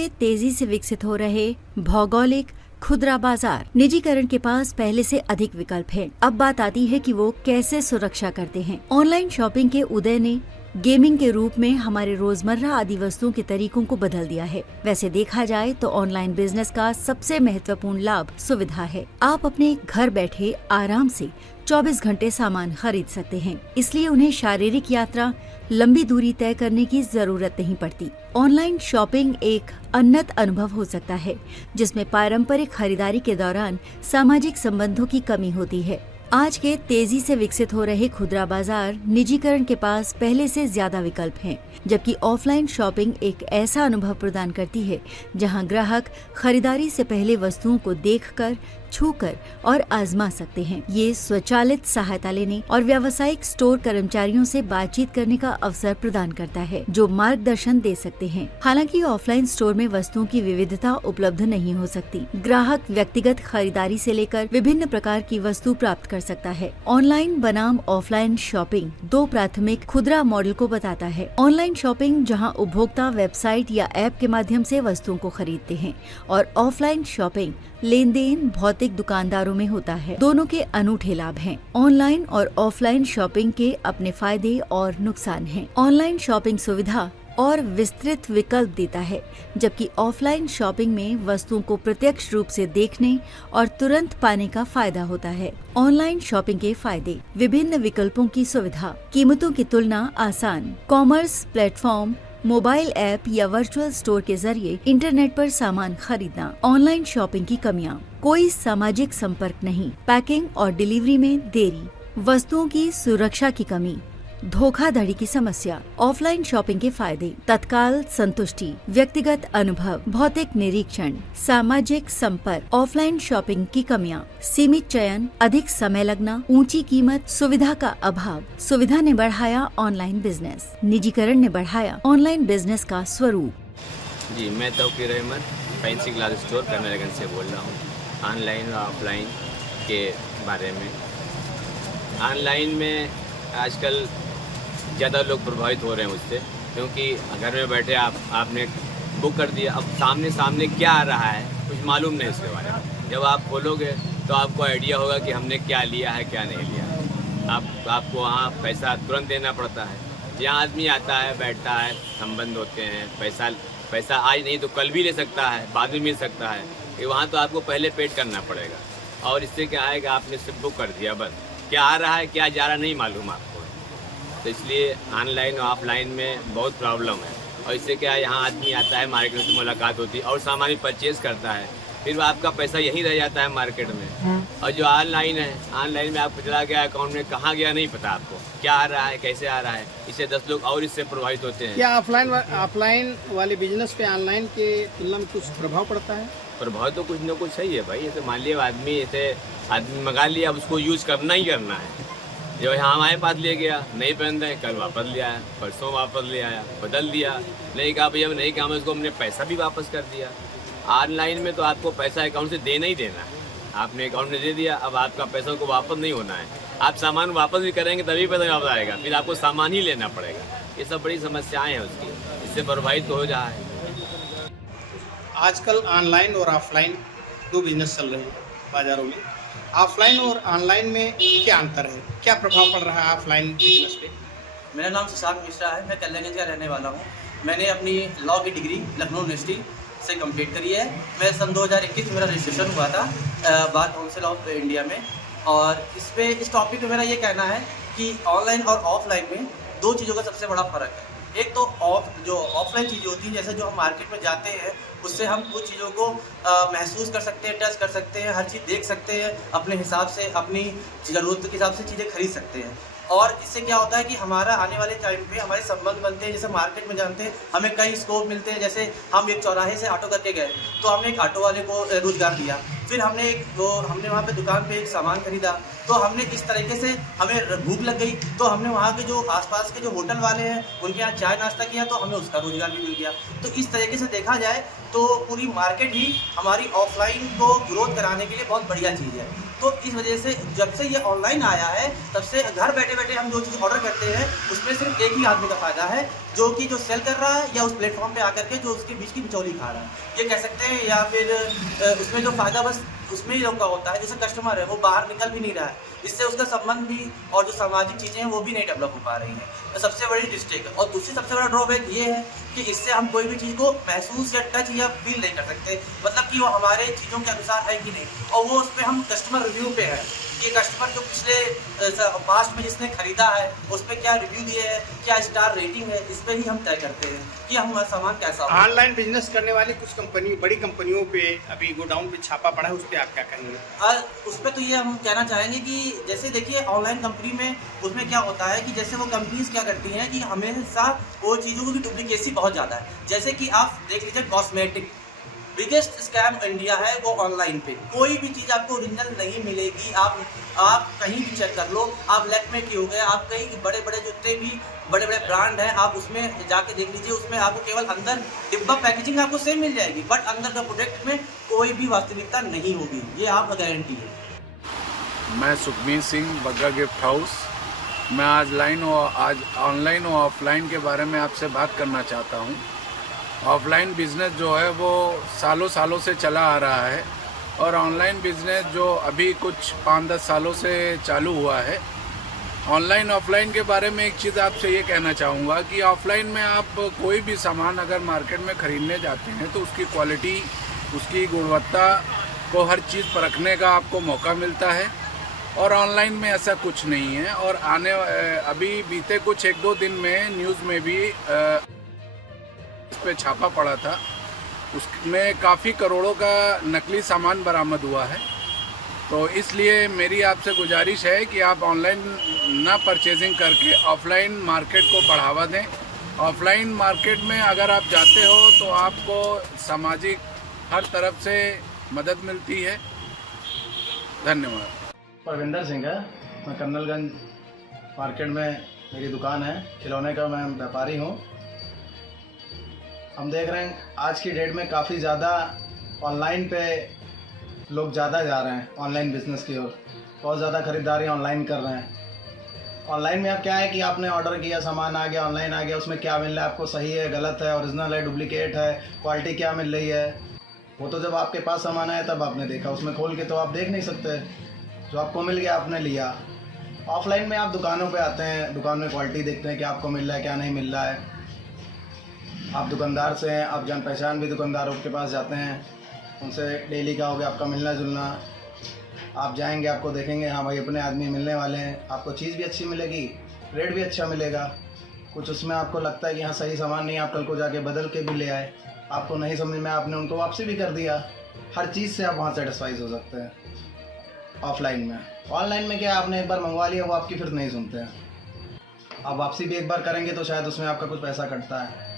के तेजी से विकसित हो रहे भौगोलिक खुदरा बाजार निजीकरण के पास पहले से अधिक विकल्प हैं। अब बात आती है कि वो कैसे सुरक्षा करते हैं। ऑनलाइन शॉपिंग के उदय ने गेमिंग के रूप में हमारे रोजमर्रा आदि वस्तुओं के तरीकों को बदल दिया है। वैसे देखा जाए तो ऑनलाइन बिजनेस का सबसे महत्वपूर्ण लाभ सुविधा है। आप अपने घर बैठे आराम से 24 घंटे सामान खरीद सकते हैं, इसलिए उन्हें शारीरिक यात्रा, लंबी दूरी तय करने की जरूरत नहीं पड़ती। ऑनलाइन शॉपिंग एक उन्नत अनुभव हो सकता है, जिसमें पारंपरिक खरीदारी के दौरान सामाजिक संबंधों की कमी होती है। आज के तेजी से विकसित हो रहे खुदरा बाजार निजीकरण के पास पहले से ज्यादा विकल्प हैं, जबकि ऑफलाइन शॉपिंग एक ऐसा अनुभव प्रदान करती है जहां ग्राहक खरीदारी से पहले वस्तुओं को देखकर, छूकर और आजमा सकते हैं। ये स्वचालित सहायता लेने और व्यावसायिक स्टोर कर्मचारियों से बातचीत करने का अवसर प्रदान करता है, जो मार्गदर्शन दे सकते हैं। हालांकि ऑफलाइन स्टोर में वस्तुओं की विविधता उपलब्ध नहीं हो सकती। ग्राहक व्यक्तिगत खरीदारी से लेकर विभिन्न प्रकार की वस्तु प्राप्त कर सकता है। ऑनलाइन बनाम ऑफलाइन शॉपिंग दो प्राथमिक खुदरा मॉडल को बताता है। ऑनलाइन शॉपिंग जहां उपभोक्ता वेबसाइट या ऐप के माध्यम से वस्तुओं को खरीदते हैं, और ऑफलाइन शॉपिंग लेन देन भौतिक दुकानदारों में होता है। दोनों के अनूठे लाभ हैं। ऑनलाइन और ऑफलाइन शॉपिंग के अपने फायदे और नुकसान हैं। ऑनलाइन शॉपिंग सुविधा और विस्तृत विकल्प देता है, जबकि ऑफलाइन शॉपिंग में वस्तुओं को प्रत्यक्ष रूप से देखने और तुरंत पाने का फायदा होता है। ऑनलाइन शॉपिंग के फायदे: विभिन्न विकल्पों की सुविधा, कीमतों की तुलना आसान, कॉमर्स प्लेटफॉर्म, मोबाइल ऐप या वर्चुअल स्टोर के जरिए इंटरनेट पर सामान खरीदना। ऑनलाइन शॉपिंग की कमियां: कोई सामाजिक संपर्क नहीं, पैकिंग और डिलीवरी में देरी, वस्तुओं की सुरक्षा की कमी, धोखाधड़ी की समस्या। ऑफलाइन शॉपिंग के फायदे: तत्काल संतुष्टि, व्यक्तिगत अनुभव, भौतिक निरीक्षण, सामाजिक संपर्क। ऑफलाइन शॉपिंग की कमियां: सीमित चयन, अधिक समय लगना, ऊंची कीमत, सुविधा का अभाव। सुविधा ने बढ़ाया ऑनलाइन बिजनेस, निजीकरण ने बढ़ाया ऑनलाइन बिजनेस का स्वरूप। जी, मैं Tauqeer Ahmad Fancy Class Store Colonelganj से बोल रहा हूँ। ऑनलाइन और ऑफलाइन के बारे में, ऑनलाइन में आजकल ज़्यादा लोग प्रभावित हो रहे हैं उससे, क्योंकि घर में बैठे आपने बुक कर दिया, अब सामने क्या आ रहा है कुछ मालूम नहीं उसके बारे में। जब आप खोलोगे तो आपको आइडिया होगा कि हमने क्या लिया है क्या नहीं लिया। आपको वहाँ पैसा तुरंत देना पड़ता है। यहाँ आदमी आता है, बैठता है, संबंध होते हैं, पैसा आज नहीं तो कल भी ले सकता है, बाद में मिल सकता है। कि वहाँ तो आपको पहले पेड करना पड़ेगा, और इससे क्या आएगा, आपने सिर्फ बुक कर दिया, बस क्या आ रहा है क्या जा रहा नहीं मालूम आपको। तो इसलिए ऑनलाइन और ऑफलाइन में बहुत प्रॉब्लम है। और इससे क्या है, यहाँ आदमी आता है, मार्केट से मुलाकात होती है और सामान परचेज करता है, फिर आपका पैसा यहीं रह जाता है मार्केट में। और जो ऑनलाइन है, ऑनलाइन में आपको चला गया अकाउंट में, कहाँ गया नहीं पता आपको, क्या आ रहा है कैसे आ रहा है। इससे 10 लोग और इससे प्रभावित होते हैं। क्या ऑफलाइन वाले बिजनेस पे ऑनलाइन के तुलना में कुछ प्रभाव पड़ता है? प्रभाव तो कुछ न कुछ सही है भाई। जैसे मान लिया आदमी मंगा लिया, अब उसको यूज़ करना ही करना है। जो यहाँ हमारे पास ले गया, नहीं पहनता है, कल वापस ले आया, परसों वापस ले आया, बदल दिया, नहीं कहा भैया नहीं कहा, मैं उसको हमने पैसा भी वापस कर दिया। ऑनलाइन में तो आपको पैसा अकाउंट से देना ही देना है। आपने अकाउंट में दे दिया, अब आपका पैसा को वापस नहीं होना है। आप सामान वापस भी करेंगे तभी पैसा वापस आएगा, फिर आपको सामान ही लेना पड़ेगा। ये सब बड़ी समस्याएँ हैं उसकी, इससे प्रभावित तो हो रहा है। आजकल ऑनलाइन और ऑफलाइन दो बिजनेस चल रहे हैं बाज़ारों में। ऑफलाइन और ऑनलाइन में क्या अंतर है, क्या प्रभाव पड़ रहा है ऑफलाइन बिजनेस पे? मेरा नाम शशांक मिश्रा है, मैं कर्नलगंज का रहने वाला हूँ। मैंने अपनी लॉ की डिग्री लखनऊ यूनिवर्सिटी से कंप्लीट करी है। मैं सन 2021 मेरा रजिस्ट्रेशन हुआ था बार काउंसिल ऑफ इंडिया में। और इस टॉपिक पे मेरा ये कहना है कि ऑनलाइन और ऑफलाइन में दो चीज़ों का सबसे बड़ा फ़र्क है। एक तो जो ऑफलाइन चीज़ें होती हैं, जैसे जो हम मार्केट में जाते हैं, उससे हम कुछ चीज़ों को महसूस कर सकते हैं, टच कर सकते हैं, हर चीज़ देख सकते हैं, अपने हिसाब से अपनी ज़रूरत के हिसाब से चीज़ें खरीद सकते हैं। और इससे क्या होता है कि हमारा आने वाले टाइम पे हमारे संबंध बनते हैं। जैसे मार्केट में जानते हैं, हमें कई स्कोप मिलते हैं। जैसे हम एक चौराहे से ऑटो करके गए, तो हमने एक ऑटो वाले को रोज़गार दिया, फिर हमने वहाँ पे दुकान पे एक सामान खरीदा, तो हमने इस तरीके से, हमें भूख लग गई तो हमने वहाँ के जो आसपास के जो होटल वाले हैं उनके यहाँ चाय नाश्ता किया, तो हमें उसका रोजगार भी मिल गया। तो इस तरीके से देखा जाए तो पूरी मार्केट ही हमारी ऑफलाइन को ग्रोथ कराने के लिए बहुत बढ़िया चीज़ है। तो इस वजह से जब से ये ऑनलाइन आया है तब से घर बैठे बैठे हम जो चीज़ ऑर्डर करते हैं उसमें सिर्फ एक ही आदमी का फ़ायदा है, जो कि जो सेल कर रहा है या उस प्लेटफॉर्म पे आकर के जो उसके बीच की बिचौली खा रहा है, ये कह सकते हैं। या फिर उसमें जो फ़ायदा बस उसमें ही लोगों का होता है, जैसे कस्टमर है वो बाहर निकल भी नहीं रहा है, इससे उसका संबंध भी और जो सामाजिक चीज़ें हैं वो भी नहीं डेवलप हो पा रही हैं। तो सबसे बड़ी मिस्टेक है। और दूसरी सबसे बड़ा ड्रॉबैक ये है कि इससे हम कोई भी चीज़ को महसूस या टच या फील नहीं कर सकते, मतलब कि वो हमारे चीज़ों के अनुसार है कि नहीं। और वो उस पर हम कस्टमर रिव्यू पे है कि कस्टमर जो पिछले पास्ट में जिसने खरीदा है उस पर क्या रिव्यू दिए है, क्या स्टार रेटिंग है, इस पर ही हम तय करते हैं कि हमारा सामान कैसा हो। ऑनलाइन बिजनेस करने वाली कुछ कंपनी, बड़ी कंपनियों पे अभी गोडाउन पे छापा पड़ा है, उस पर आप क्या कहेंगे? उस पर तो ये हम कहना चाहेंगे कि जैसे देखिए ऑनलाइन कंपनी में उसमें क्या होता है कि जैसे वो कंपनीज क्या करती हैं कि हमेशा वो चीज़ों की डुप्लीकेसी बहुत ज़्यादा है। जैसे कि आप देख लीजिए कॉस्मेटिक, बिगेस्ट स्कैम इंडिया है वो ऑनलाइन पे। कोई भी चीज़ आपको ओरिजिनल नहीं मिलेगी, आप कहीं भी चेक कर लो, आप लैक्मे की हो गए, आप कहीं बड़े बड़े जितने भी बड़े बड़े ब्रांड हैं आप उसमें जाके देख लीजिए, उसमें आपको केवल अंदर डिब्बा पैकेजिंग आपको सेम मिल जाएगी, बट अंदर का प्रोडक्ट में कोई भी वास्तविकता नहीं होगी, ये आपका गारंटी है। मैं सुखबीर सिंह, बग्गा गिफ्ट हाउस। मैं आज ऑनलाइन और ऑफलाइन के बारे में आपसे बात करना चाहता हूँ। ऑफलाइन बिज़नेस जो है वो सालों से चला आ रहा है और ऑनलाइन बिज़नेस जो अभी कुछ 5-10 सालों से चालू हुआ है। ऑनलाइन ऑफलाइन के बारे में एक चीज़ आपसे ये कहना चाहूँगा कि ऑफलाइन में आप कोई भी सामान अगर मार्केट में ख़रीदने जाते हैं तो उसकी क्वालिटी, उसकी गुणवत्ता को हर चीज़ परखने का आपको मौका मिलता है और ऑनलाइन में ऐसा कुछ नहीं है। और अभी बीते कुछ 1-2 दिन में न्यूज़ में भी इस पे छापा पड़ा था, उसमें काफ़ी करोड़ों का नकली सामान बरामद हुआ है। तो इसलिए मेरी आपसे गुजारिश है कि आप ऑनलाइन ना परचेजिंग करके ऑफलाइन मार्केट को बढ़ावा दें। ऑफलाइन मार्केट में अगर आप जाते हो तो आपको सामाजिक हर तरफ से मदद मिलती है। धन्यवाद। परविंदर सिंह है, मैं कन्नलगंज मार्केट में मेरी दुकान है, खिलौने का मैं व्यापारी हूँ। हम देख रहे हैं आज की डेट में काफ़ी ज़्यादा ऑनलाइन पे लोग ज़्यादा जा रहे हैं, ऑनलाइन बिज़नेस की ओर बहुत ज़्यादा ख़रीदारी ऑनलाइन कर रहे हैं। ऑनलाइन में अब क्या है कि आपने ऑर्डर किया, सामान आ गया, ऑनलाइन आ गया, उसमें क्या मिल रहा है आपको, सही है, गलत है, ओरिजिनल है, डुप्लीकेट है, क्वालिटी क्या मिल रही है, वो तो जब आपके पास सामान आया तब आपने देखा, उसमें खोल के तो आप देख नहीं सकते। जो आपको मिल गया आपने लिया। ऑफलाइन में आप दुकानों पे आते हैं, दुकान में क्वालिटी देखते हैं कि आपको मिल रहा है क्या नहीं मिल रहा है। आप दुकानदार से हैं, आप जान पहचान भी दुकानदारों के पास जाते हैं, उनसे डेली का हो गया आपका मिलना जुलना। आप जाएंगे, आपको देखेंगे हाँ भाई अपने आदमी मिलने वाले हैं, आपको चीज़ भी अच्छी मिलेगी, रेट भी अच्छा मिलेगा। कुछ उसमें आपको लगता है कि हाँ सही सामान नहीं, आप कल को जाके बदल के भी ले आए, आपको नहीं समझ में, आपने उनको वापसी भी कर दिया। हर चीज़ से आप वहाँ सेटिस्फाइज हो सकते हैं ऑफलाइन में। ऑनलाइन में क्या, आपने एक बार मंगवा लिया, वो आपकी फिर नहीं सुनते हैं। आप वापसी भी एक बार करेंगे तो शायद उसमें आपका कुछ पैसा कटता है।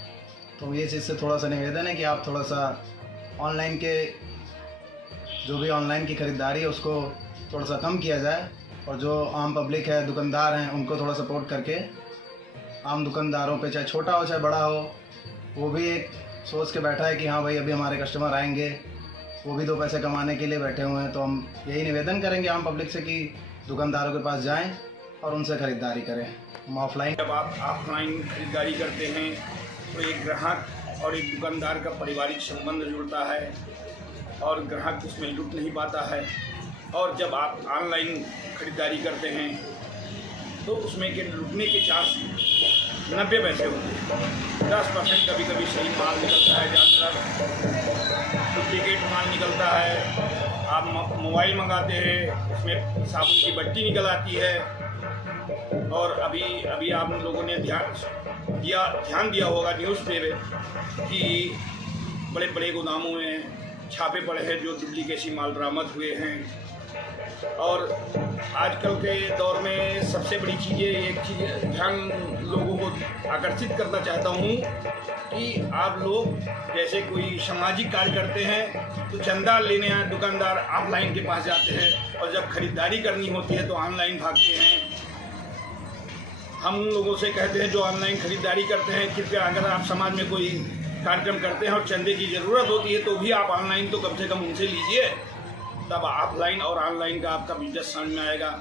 तो ये चीज़ से थोड़ा सा निवेदन है कि आप थोड़ा सा ऑनलाइन के जो भी ऑनलाइन की ख़रीदारी है उसको थोड़ा सा कम किया जाए, और जो आम पब्लिक है, दुकानदार हैं, उनको थोड़ा सपोर्ट करके आम दुकानदारों पे, चाहे छोटा हो चाहे बड़ा हो, वो भी एक सोच के बैठा है कि हाँ भाई अभी हमारे कस्टमर आएंगे, वो भी 2 पैसे कमाने के लिए बैठे हुए हैं। तो हम यही निवेदन करेंगे आम पब्लिक से कि दुकानदारों के पास जाएं और उनसे ख़रीदारी करें। हम ऑफलाइन, जब आप ऑफलाइन खरीदारी करते हैं तो एक ग्राहक और एक दुकानदार का पारिवारिक संबंध जुड़ता है और ग्राहक उसमें लुट नहीं पाता है। और जब आप ऑनलाइन खरीदारी करते हैं तो उसमें के लुटने के चांस 90 पैसे होते हैं। 10% कभी कभी सही माल निकलता है, ज़्यादातर डुप्लीकेट माल निकलता है। आप मोबाइल मंगाते हैं, उसमें साबुन की बट्टी निकल आती है। और अभी आप लोगों ने ध्यान दिया होगा न्यूज़ पे कि बड़े बड़े गोदामों में छापे पड़े हैं जो डुप्लीकेसी माल बरामद हुए हैं। और आजकल के दौर में सबसे बड़ी एक चीज़ ध्यान लोगों को आकर्षित करना चाहता हूँ कि आप लोग जैसे कोई सामाजिक कार्य करते हैं तो चंदा लेने दुकानदार ऑफलाइन के पास जाते हैं, और जब खरीदारी करनी होती है तो ऑनलाइन भागते हैं। हम उन लोगों से कहते हैं जो ऑनलाइन खरीदारी करते हैं, कृपया अगर आप समाज में कोई कार्यक्रम करते हैं और चंदे की ज़रूरत होती है तो भी आप ऑनलाइन तो कम से कम उनसे लीजिए, तब ऑफलाइन और ऑनलाइन का आपका बिजनेस समझ में आएगा।